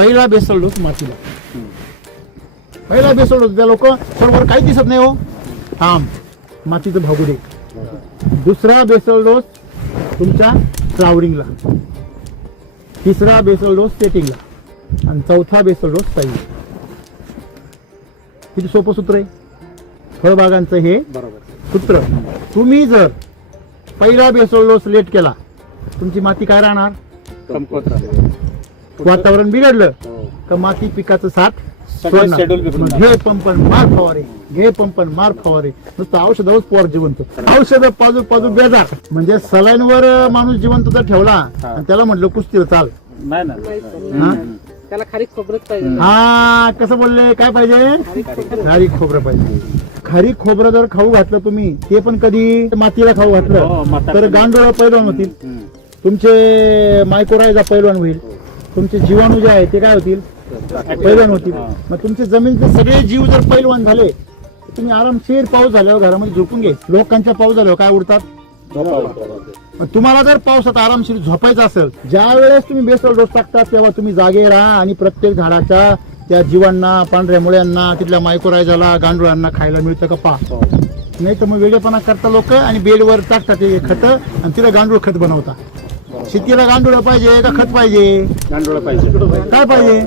पहिला basal dose मातीला, पहिला बेसल डोस त्या लोक बरोबर काही दिसत नाही हो, थांब मातीचं भागुडे. दुसरा बेसल डोस तुमच्या फ्लावरिंगला, तिसरा बेसल डोस सेटिंगला आणि चौथा बेसल डोस साईज. किती सोपं सूत्र आहे फळबागांचं हे सूत्र. तुम्ही जर पहिला बेसल डोस लेट केला तुमची माती काय राहणार, वातावरण बिघडलं तर माती पिकाचं साठ सोडणार. घे पंपन मार फवारे, घे पंपन मार फवारे, नुसतं औषधावरच पोर जिवंत, औषध पाजू पाजू बेजार. म्हणजे सलाईनवर माणूस जिवंत जर ठेवला आणि त्याला म्हटलं कुस्तीला चाल, त्याला खारीक खोबरंच पाहिजे. हा कसं बोलले, काय पाहिजे, खारीक खोबरं पाहिजे. खारीक खोबरं जर खाऊ घातलं तुम्ही, ते पण कधी मातीला खाऊ घातलं तर गांडोळा पैलवान होतील, तुमचे मायक्रोरायझा पैलवान होईल, तुमचे जीवाणू जे आहे ते काय होतील, पैलवान होतील. मग तुमचे जमिनीचे सगळे जीव जर पैलवान झाले तर तुम्ही आरामशीर पाऊस झाल्यावर घरामध्ये झोपून घे. लोकांच्या पाऊस झाल्यावर काय उडतात, मग तुम्हाला जर पावसात आरामशीर झोपायचं असेल, ज्या वेळेस तुम्ही बेसल डोस टाकता तेव्हा तुम्ही जागे राहा आणि प्रत्येक झाडाच्या त्या जीवांना, पांढऱ्या मुळ्यांना, तिथल्या मायक्रोरायझाला, गांडुळांना खायला मिळतं का पहा. नाही तर मग वेगळेपणा करता लोक आणि बेडवर टाकतात ते खत आणि तिला गांडूळ खत बनवता. शेतीला गांडूळ पाहिजे का खत पाहिजे, गांडोळा पाहिजे. काय पाहिजे,